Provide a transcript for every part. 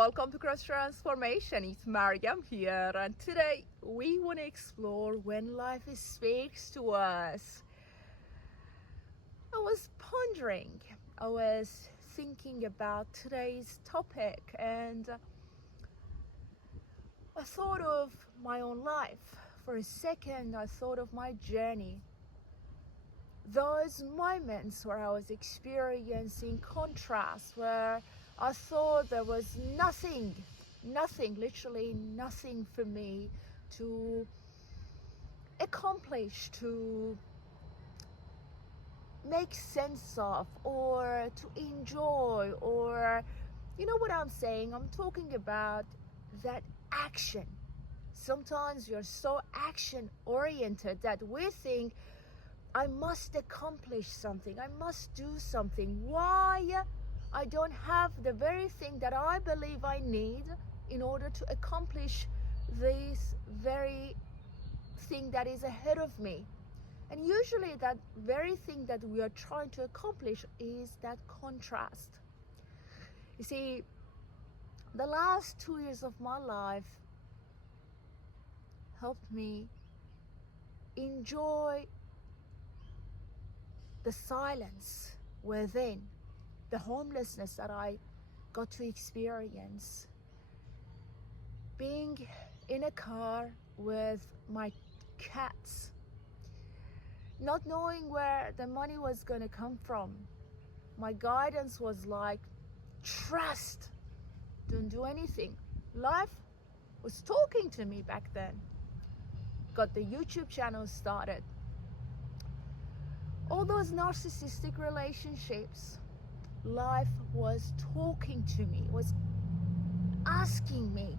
welcome to Transformation. It's Maryam here, and today we want to explore when life speaks to us. I was pondering, I was thinking about today's topic, and I thought of my own life. For a second, I thought of my journey. Those moments where I was experiencing contrast, where I thought there was nothing, literally nothing for me to accomplish, to make sense of, or to enjoy, or you know what I'm saying? I'm talking about that action. Sometimes you're so action oriented that we think, I must accomplish something, I must do something. Why I don't have the very thing that I believe I need in order to accomplish this very thing that is ahead of me. And usually that very thing that we are trying to accomplish is that contrast. You see, the last 2 years of my life helped me enjoy the silence within, the homelessness that I got to experience. Being in a car with my cats, not knowing where the money was going to come from. My guidance was like, trust, don't do anything. Life was talking to me back then. Got the YouTube channel started. All those narcissistic relationships, life was talking to me, was asking me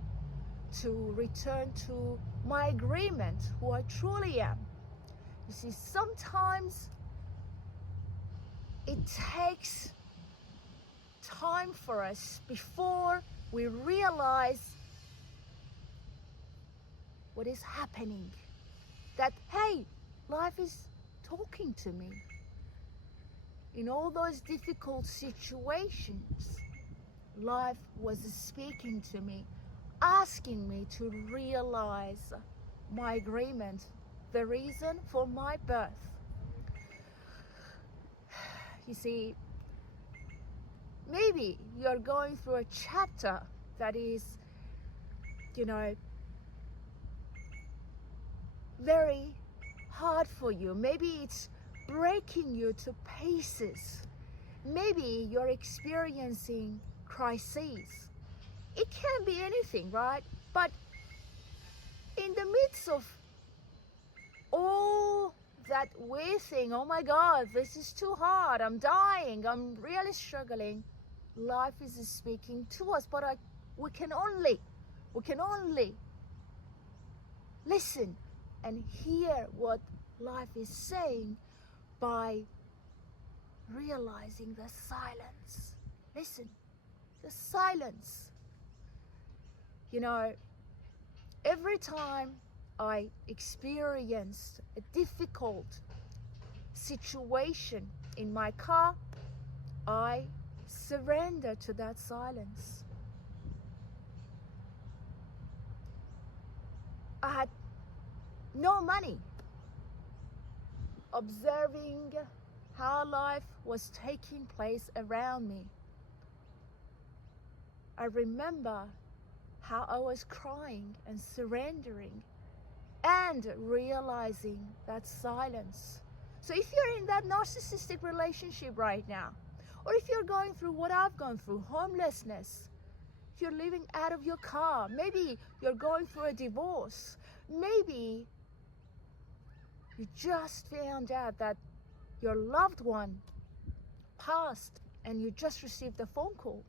to return to my agreement, who I truly am. You see, sometimes it takes time for us before we realize what is happening. That, hey, life is talking to me. In all those difficult situations, life was speaking to me, asking me to realize my agreement, the reason for my birth. You see, maybe you're going through a chapter that is, very hard for you. Maybe it's breaking you to pieces. Maybe you're experiencing crises. It can be anything, right? But in the midst of all that we think, oh my God, this is too hard, I'm dying, I'm really struggling, life is speaking to us. But we can only listen and hear what life is saying by realizing the silence. Listen, the silence. Every time I experienced a difficult situation in my car, I surrendered to that silence. I had no money. Observing how life was taking place around me, I remember how I was crying and surrendering and realizing that silence. So if you're in that narcissistic relationship right now, or if you're going through what I've gone through, homelessness, if you're living out of your car, maybe you're going through a divorce, maybe you just found out that your loved one passed and you just received a phone call.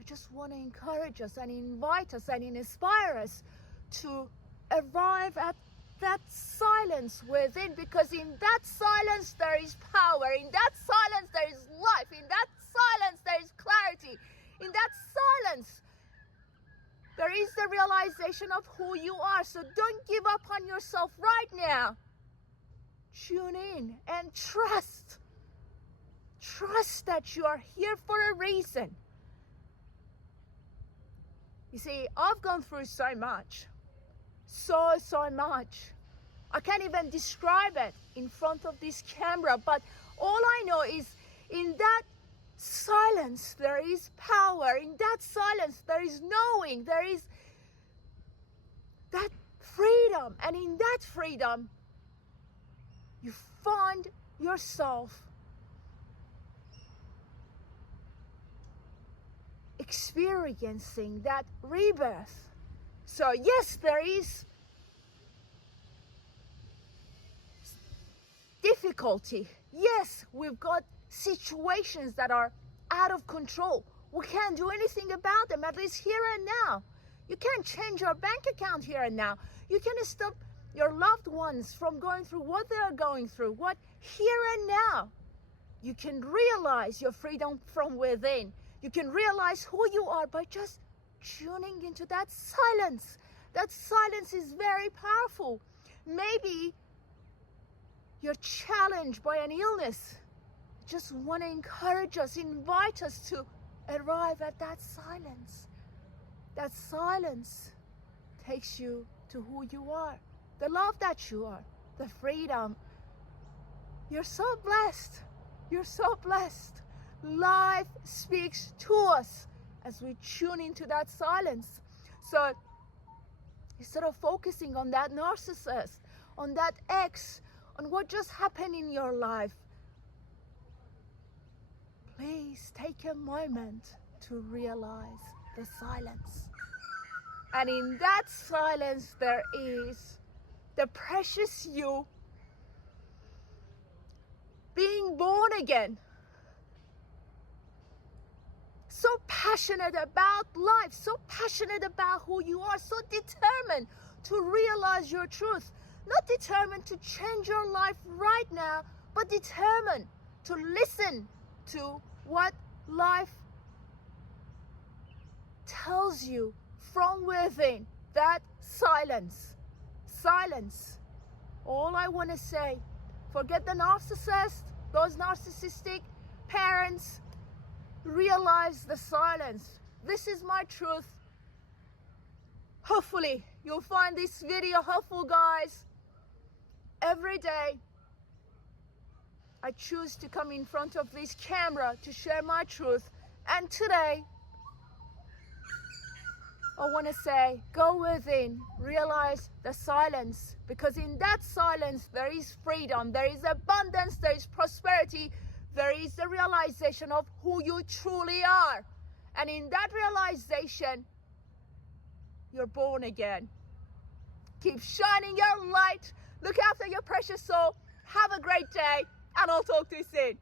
I just want to encourage us and invite us and inspire us to arrive at that silence within, because in that silence there is power, in that silence there is life, in that silence there is clarity, in that silence there is the realization of who you are. So don't give up on yourself right now. Tune in and trust that you are here for a reason. You see, I've gone through so much. So much. I can't even describe it in front of this camera, but all I know is in that silence there is power. In that silence there is knowing, there is that freedom. And in that freedom, you find yourself experiencing that rebirth. So yes, there is difficulty. Yes, we've got situations that are out of control. We can't do anything about them, at least here and now. You can't change your bank account here and now. You can stop your loved ones from going through what they are going through. What here and now, you can realize your freedom from within. You can realize who you are by just tuning into that silence. That silence is very powerful. Maybe you're challenged by an illness. Just want to encourage us, invite us to arrive at that silence. That silence takes you to who you are, the love that you are, the freedom. You're so blessed. You're so blessed. Life speaks to us as we tune into that silence. So instead of focusing on that narcissist, on that ex, on what just happened in your life, please take a moment to realize the silence. And in that silence there is the precious you being born again. So passionate about life, so passionate about who you are, so determined to realize your truth. Not determined to change your life right now, but determined to listen to what life tells you from within. That silence. Silence. All I want to say, forget the narcissist, those narcissistic parents. Realize the silence. This is my truth. Hopefully you'll find this video helpful, guys. Every day I choose to come in front of this camera to share my truth. And today I want to say, go within, realize the silence, because in that silence there is freedom, there is abundance, there is prosperity, there is the realization of who you truly are. And in that realization, you're born again. Keep shining your light. Look after your precious soul. Have a great day, and I'll talk to you soon.